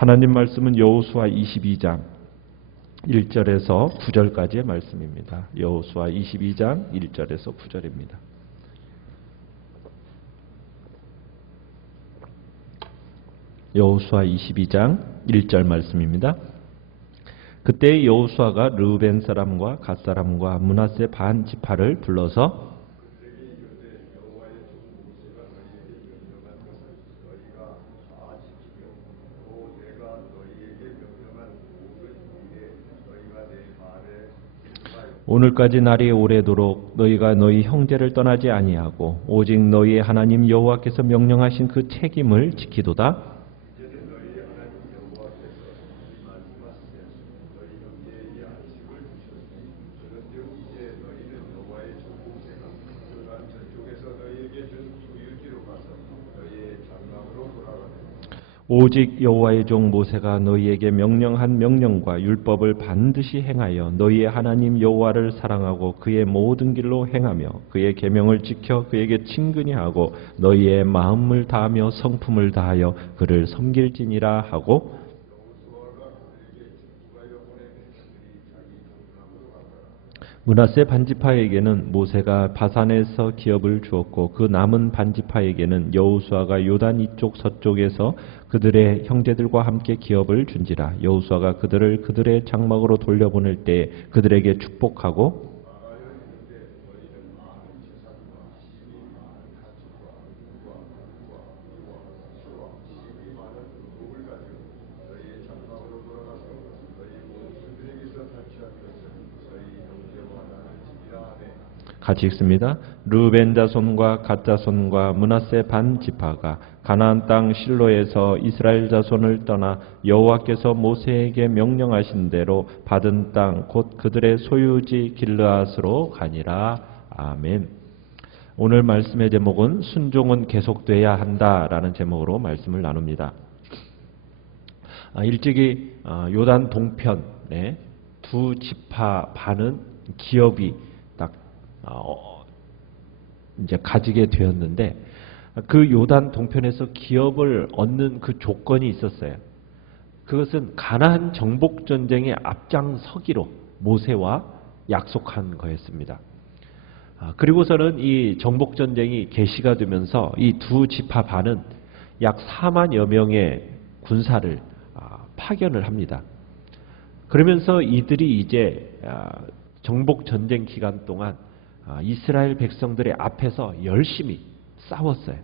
하나님 말씀은 여호수아 22장 1절에서 9절까지의 말씀입니다. 여호수아 22장 1절에서 9절입니다. 여호수아 22장 1절 말씀입니다. 그때 여호수아가 르우벤 사람과 갓 사람과 므낫세 반 지파를 불러서 오늘까지 날이 오래도록 너희가 너희 형제를 떠나지 아니하고 오직 너희의 하나님 여호와께서 명령하신 그 책임을 지키도다. 오직 여호와의 종 모세가 너희에게 명령한 명령과 율법을 반드시 행하여 너희의 하나님 여호와를 사랑하고 그의 모든 길로 행하며 그의 계명을 지켜 그에게 친근히 하고 너희의 마음을 다하며 성품을 다하여 그를 섬길지니라 하고 므낫세 반지파에게는 모세가 바산에서 기업을 주었고 그 남은 반지파에게는 여호수아가 요단 이쪽 서쪽에서 그들의 형제들과 함께 기업을 준지라. 여호수아가 그들을 그들의 장막으로 돌려보낼 때 그들에게 축복하고 같이 읽습니다. 르우벤 자손과 갓 자손과 므낫세 반 지파가 가나안 땅 실로에서 이스라엘 자손을 떠나 여호와께서 모세에게 명령하신 대로 받은 땅 곧 그들의 소유지 길르앗으로 가니라. 아멘. 오늘 말씀의 제목은 순종은 계속돼야 한다라는 제목으로 말씀을 나눕니다. 일찍이 요단 동편에 두 지파 반은 기업이 딱 이제 가지게 되었는데 그 요단 동편에서 기업을 얻는 그 조건이 있었어요. 그것은 가나안 정복 전쟁에 앞장서기로 모세와 약속한 거였습니다. 그리고서는 이 정복 전쟁이 개시가 되면서 이 두 지파 반은 약 4만여 명의 군사를 파견을 합니다. 그러면서 이들이 이제 정복 전쟁 기간 동안 이스라엘 백성들의 앞에서 열심히 싸웠어요.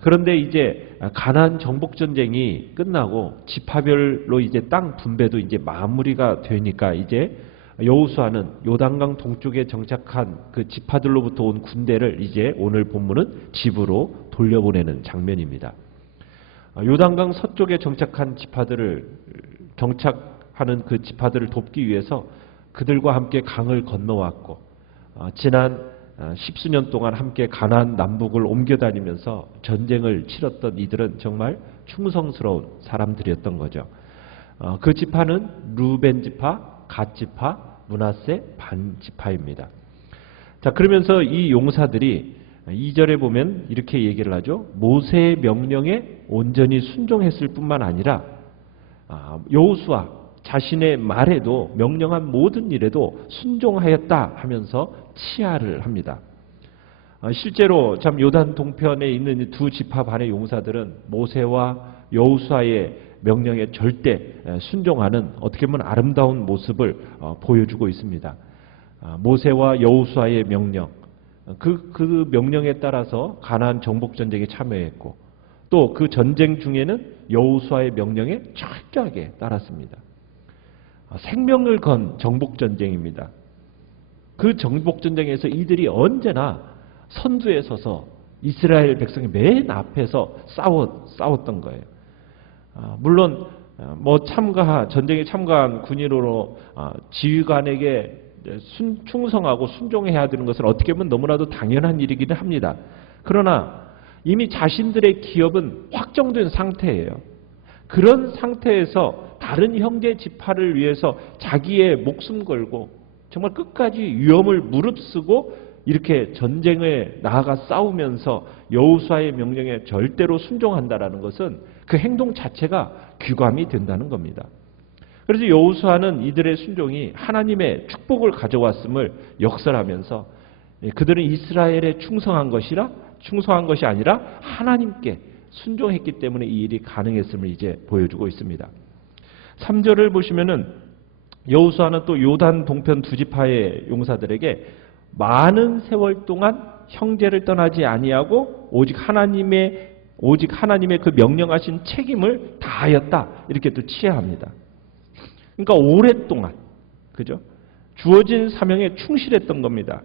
그런데 이제 가나안 정복 전쟁이 끝나고 지파별로 이제 땅 분배도 이제 마무리가 되니까 이제 여호수아는 요단강 동쪽에 정착한 그 지파들로부터 온 군대를 이제 오늘 본문은 집으로 돌려보내는 장면입니다. 요단강 서쪽에 정착한 지파들을 정착하는 그 지파들을 돕기 위해서 그들과 함께 강을 건너왔고 지난 10수년 동안 함께 가나안 남북을 옮겨 다니면서 전쟁을 치렀던 이들은 정말 충성스러운 사람들이었던 거죠. 그 지파는 르우벤 지파, 갓 지파, 므낫세 반 지파입니다. 자, 그러면서 이 용사들이 2절에 보면 이렇게 얘기를 하죠. 모세의 명령에 온전히 순종했을 뿐만 아니라 여호수아 자신의 말에도 명령한 모든 일에도 순종하였다 하면서 치하를 합니다. 실제로 참 요단 동편에 있는 두 지파 반의 용사들은 모세와 여호수아의 명령에 절대 순종하는 어떻게 보면 아름다운 모습을 보여주고 있습니다. 모세와 여호수아의 명령, 그 명령에 따라서 가나안 정복 전쟁에 참여했고 또 그 전쟁 중에는 여호수아의 명령에 철저하게 따랐습니다. 생명을 건 정복 전쟁입니다. 그 정복 전쟁에서 이들이 언제나 선두에 서서 이스라엘 백성의 맨 앞에서 싸웠던 거예요. 물론 전쟁에 참가한 군인으로 지휘관에게 충성하고 순종해야 되는 것은 어떻게 보면 너무나도 당연한 일이기는 합니다. 그러나 이미 자신들의 기업은 확정된 상태예요. 그런 상태에서 다른 형제 지파를 위해서 자기의 목숨 걸고 정말 끝까지 위험을 무릅쓰고 이렇게 전쟁에 나아가 싸우면서 여호수아의 명령에 절대로 순종한다라는 것은 그 행동 자체가 규감이 된다는 겁니다. 그래서 여호수아는 이들의 순종이 하나님의 축복을 가져왔음을 역설하면서 그들은 이스라엘에 충성한 것이 아니라 하나님께 순종했기 때문에 이 일이 가능했음을 이제 보여주고 있습니다. 3절을 보시면은 여호수아는 또 요단 동편 두 지파의 용사들에게 많은 세월 동안 형제를 떠나지 아니하고 오직 하나님의 그 명령하신 책임을 다하였다, 이렇게 또 치하합니다. 그러니까 오랫동안, 그죠? 주어진 사명에 충실했던 겁니다.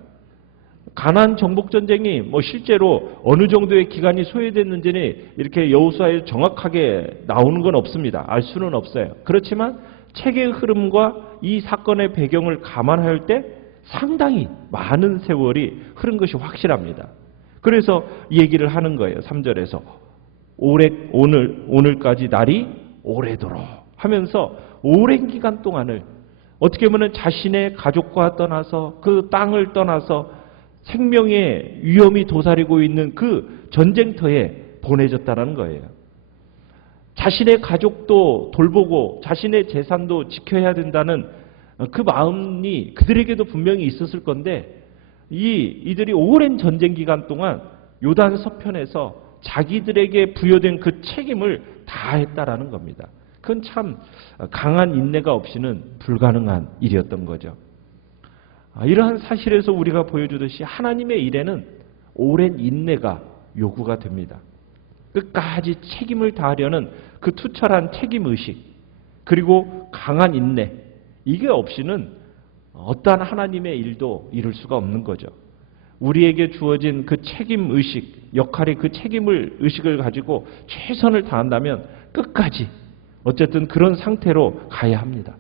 가나안 정복 전쟁이 실제로 어느 정도의 기간이 소요됐는지는 이렇게 여호수아에 정확하게 나오는 건 없습니다. 알 수는 없어요. 그렇지만 책의 흐름과 이 사건의 배경을 감안할 때 상당히 많은 세월이 흐른 것이 확실합니다. 그래서 이 얘기를 하는 거예요. 3절에서 오늘까지 날이 오래도록 하면서 오랜 기간 동안을 어떻게 보면 자신의 가족과 떠나서 그 땅을 떠나서 생명의 위험이 도사리고 있는 그 전쟁터에 보내졌다는 거예요. 자신의 가족도 돌보고 자신의 재산도 지켜야 된다는 그 마음이 그들에게도 분명히 있었을 건데 이들이 오랜 전쟁 기간 동안 요단 서편에서 자기들에게 부여된 그 책임을 다했다라는 겁니다. 그건 참 강한 인내가 없이는 불가능한 일이었던 거죠. 이러한 사실에서 우리가 보여주듯이 하나님의 일에는 오랜 인내가 요구가 됩니다. 끝까지 책임을 다하려는 그 투철한 책임의식, 그리고 강한 인내, 이게 없이는 어떠한 하나님의 일도 이룰 수가 없는 거죠. 우리에게 주어진 그 책임의식, 역할의 그 의식을 가지고 최선을 다한다면 끝까지 어쨌든 그런 상태로 가야 합니다.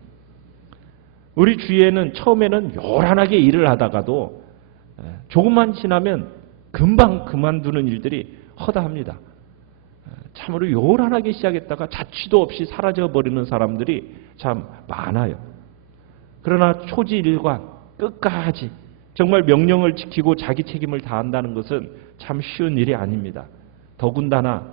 우리 주위에는 처음에는 요란하게 일을 하다가도 조금만 지나면 금방 그만두는 일들이 허다합니다. 참으로 요란하게 시작했다가 자취도 없이 사라져버리는 사람들이 참 많아요. 그러나 초지일관 끝까지 정말 명령을 지키고 자기 책임을 다한다는 것은 참 쉬운 일이 아닙니다. 더군다나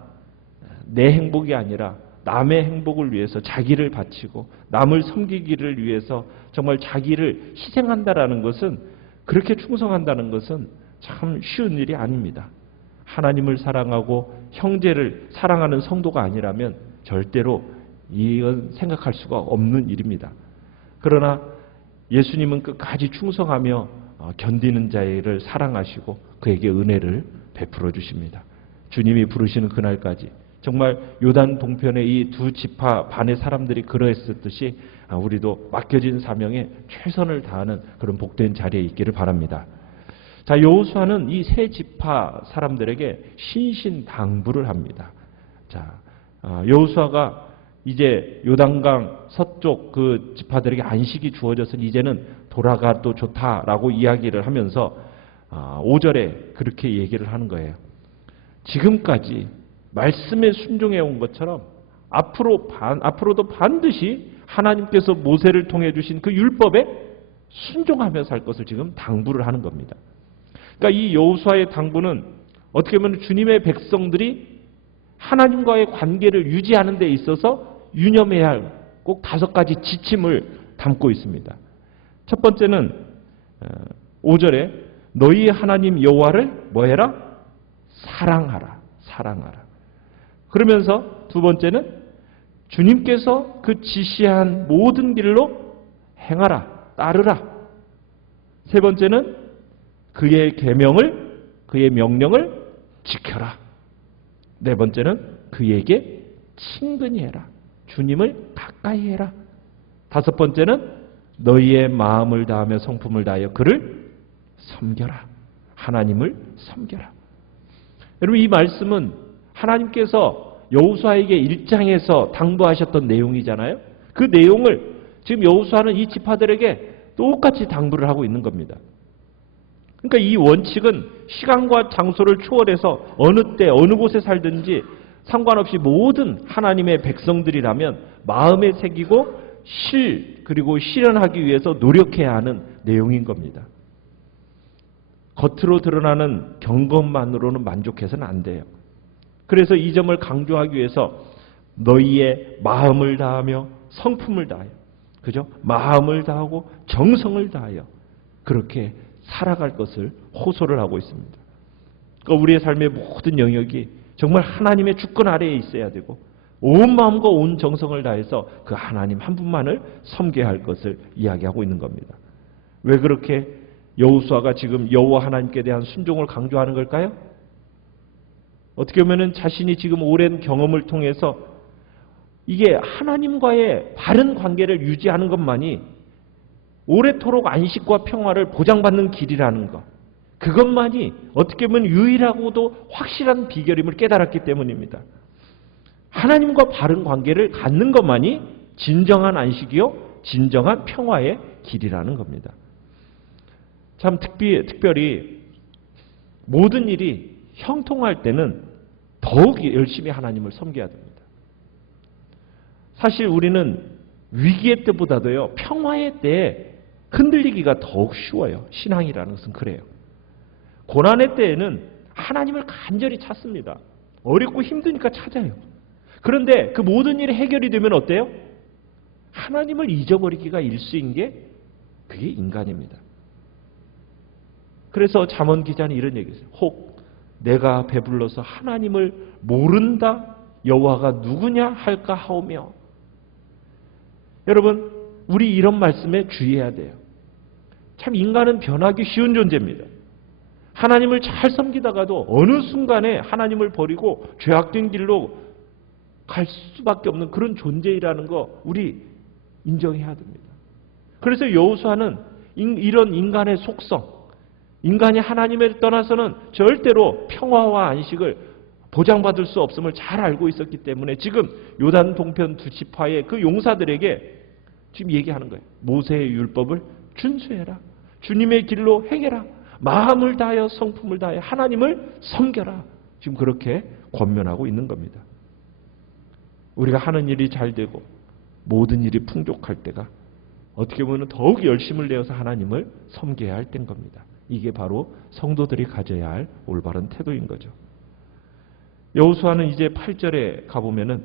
내 행복이 아니라 남의 행복을 위해서 자기를 바치고 남을 섬기기를 위해서 정말 자기를 희생한다라는 것은, 그렇게 충성한다는 것은 참 쉬운 일이 아닙니다. 하나님을 사랑하고 형제를 사랑하는 성도가 아니라면 절대로 이건 생각할 수가 없는 일입니다. 그러나 예수님은 끝까지 충성하며 견디는 자를 사랑하시고 그에게 은혜를 베풀어 주십니다. 주님이 부르시는 그날까지 정말 요단 동편의 이 두 지파 반의 사람들이 그러했었듯이 우리도 맡겨진 사명에 최선을 다하는 그런 복된 자리에 있기를 바랍니다. 자, 여호수아는 이 세 지파 사람들에게 신신당부를 합니다. 자, 여호수아가 이제 요단강 서쪽 그 지파들에게 안식이 주어져서 이제는 돌아가도 좋다라고 이야기를 하면서 5절에 그렇게 얘기를 하는 거예요. 지금까지 말씀에 순종해 온 것처럼 앞으로도 반드시 하나님께서 모세를 통해 주신 그 율법에 순종하며 살 것을 지금 당부를 하는 겁니다. 그러니까 이 여호수아의 당부는 어떻게 보면 주님의 백성들이 하나님과의 관계를 유지하는 데 있어서 유념해야 할 꼭 5가지 지침을 담고 있습니다. 첫 번째는 5절에 너희 하나님 여호와를 뭐해라? 사랑하라. 그러면서 두 번째는 주님께서 그 지시한 모든 길로 행하라, 따르라. 세 번째는 그의 계명을, 그의 명령을 지켜라. 네 번째는 그에게 친근히 해라. 주님을 가까이 해라. 다섯 번째는 너희의 마음을 다하며 성품을 다하여 그를 섬겨라. 하나님을 섬겨라. 여러분, 이 말씀은 하나님께서 여호수아에게 1장에서 당부하셨던 내용이잖아요. 그 내용을 지금 여호수아는 이 지파들에게 똑같이 당부를 하고 있는 겁니다. 그러니까 이 원칙은 시간과 장소를 초월해서 어느 때 어느 곳에 살든지 상관없이 모든 하나님의 백성들이라면 마음에 새기고 그리고 실현하기 위해서 노력해야 하는 내용인 겁니다. 겉으로 드러나는 경건만으로는 만족해서는 안 돼요. 그래서 이 점을 강조하기 위해서 너희의 마음을 다하며 성품을 다하여, 그죠? 마음을 다하고 정성을 다하여 그렇게 살아갈 것을 호소를 하고 있습니다. 그러니까 우리의 삶의 모든 영역이 정말 하나님의 주권 아래에 있어야 되고 온 마음과 온 정성을 다해서 그 하나님 한 분만을 섬겨야 할 것을 이야기하고 있는 겁니다. 왜 그렇게 여호수아가 지금 여호와 하나님께 대한 순종을 강조하는 걸까요? 어떻게 보면 자신이 지금 오랜 경험을 통해서 이게 하나님과의 바른 관계를 유지하는 것만이 오래도록 안식과 평화를 보장받는 길이라는 것, 그것만이 어떻게 보면 유일하고도 확실한 비결임을 깨달았기 때문입니다. 하나님과 바른 관계를 갖는 것만이 진정한 안식이요 진정한 평화의 길이라는 겁니다. 참 특별히 모든 일이 형통할 때는 더욱 열심히 하나님을 섬겨야 됩니다. 사실 우리는 위기의 때보다도요 평화의 때에 흔들리기가 더욱 쉬워요. 신앙이라는 것은 그래요. 고난의 때에는 하나님을 간절히 찾습니다. 어렵고 힘드니까 찾아요. 그런데 그 모든 일이 해결이 되면 어때요? 하나님을 잊어버리기가 일수인 게 그게 인간입니다. 그래서 잠언 기자는 이런 얘기했어요. 혹 내가 배불러서 하나님을 모른다 여호와가 누구냐 할까 하오며. 여러분 우리 이런 말씀에 주의해야 돼요. 참 인간은 변하기 쉬운 존재입니다. 하나님을 잘 섬기다가도 어느 순간에 하나님을 버리고 죄악된 길로 갈 수밖에 없는 그런 존재이라는 거 우리 인정해야 됩니다. 그래서 여호수아는 이런 인간의 속성, 인간이 하나님을 떠나서는 절대로 평화와 안식을 보장받을 수 없음을 잘 알고 있었기 때문에 지금 요단 동편 두 지파의 그 용사들에게 지금 얘기하는 거예요. 모세의 율법을 준수해라. 주님의 길로 행해라. 마음을 다하여 성품을 다하여 하나님을 섬겨라. 지금 그렇게 권면하고 있는 겁니다. 우리가 하는 일이 잘 되고 모든 일이 풍족할 때가 어떻게 보면 더욱 열심을 내어서 하나님을 섬겨야 할 때인 겁니다. 이게 바로 성도들이 가져야 할 올바른 태도인 거죠. 여호수아는 이제 8절에 가보면은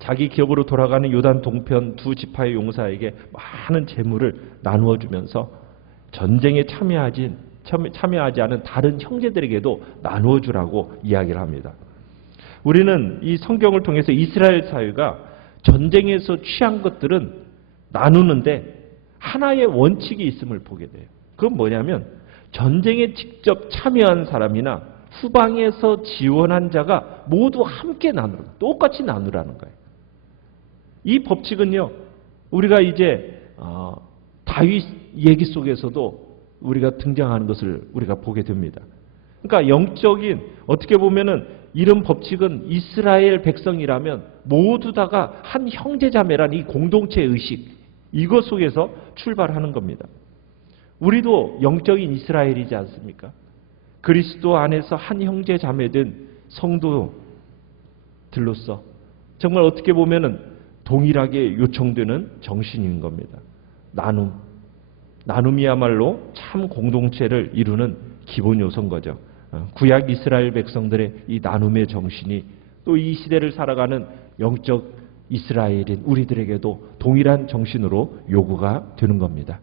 자기 기업으로 돌아가는 요단 동편 두 지파의 용사에게 많은 재물을 나누어 주면서 전쟁에 참여하지 않은 다른 형제들에게도 나누어 주라고 이야기를 합니다. 우리는 이 성경을 통해서 이스라엘 사회가 전쟁에서 취한 것들은 나누는데 하나의 원칙이 있음을 보게 돼요. 그건 뭐냐면 전쟁에 직접 참여한 사람이나 후방에서 지원한 자가 모두 함께 나누라. 똑같이 나누라는 거예요. 이 법칙은요. 우리가 이제 다윗 얘기 속에서도 우리가 등장하는 것을 우리가 보게 됩니다. 그러니까 영적인 어떻게 보면은 이런 법칙은 이스라엘 백성이라면 모두 다가 한 형제자매란 이 공동체 의식 이것 속에서 출발하는 겁니다. 우리도 영적인 이스라엘이지 않습니까? 그리스도 안에서 한 형제자매된 성도들로서 정말 어떻게 보면은 동일하게 요청되는 정신인 겁니다. 나눔이야말로 참 공동체를 이루는 기본 요소인 거죠. 구약 이스라엘 백성들의 이 나눔의 정신이 또 이 시대를 살아가는 영적 이스라엘인 우리들에게도 동일한 정신으로 요구가 되는 겁니다.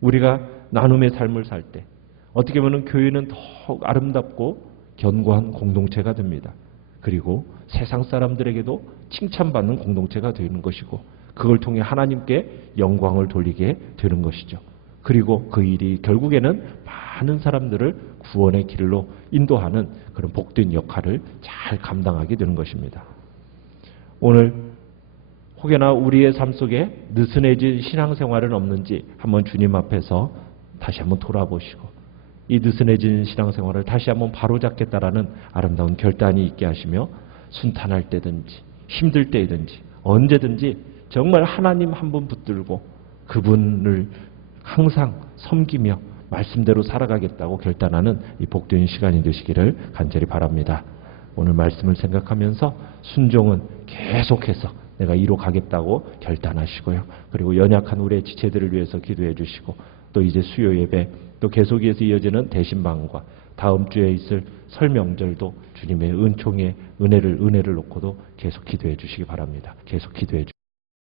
우리가 나눔의 삶을 살 때 어떻게 보면 교회는 더욱 아름답고 견고한 공동체가 됩니다. 그리고 세상 사람들에게도 칭찬받는 공동체가 되는 것이고 그걸 통해 하나님께 영광을 돌리게 되는 것이죠. 그리고 그 일이 결국에는 많은 사람들을 구원의 길로 인도하는 그런 복된 역할을 잘 감당하게 되는 것입니다. 오늘 혹여나 우리의 삶 속에 느슨해진 신앙생활은 없는지 한번 주님 앞에서 다시 한번 돌아보시고 이 느슨해진 신앙생활을 다시 한번 바로잡겠다라는 아름다운 결단이 있게 하시며 순탄할 때든지 힘들 때든지 언제든지 정말 하나님 한 분 붙들고 그분을 항상 섬기며 말씀대로 살아가겠다고 결단하는 이 복된 시간이 되시기를 간절히 바랍니다. 오늘 말씀을 생각하면서 순종은 계속해서 내가 이로 가겠다고 결단하시고요. 그리고 연약한 우리의 지체들을 위해서 기도해 주시고 또 이제 수요 예배 또 계속해서 이어지는 대신방과 다음 주에 있을 설 명절도 주님의 은총의 은혜를 놓고도 계속 기도해 주시기 바랍니다. 계속 기도해 주시기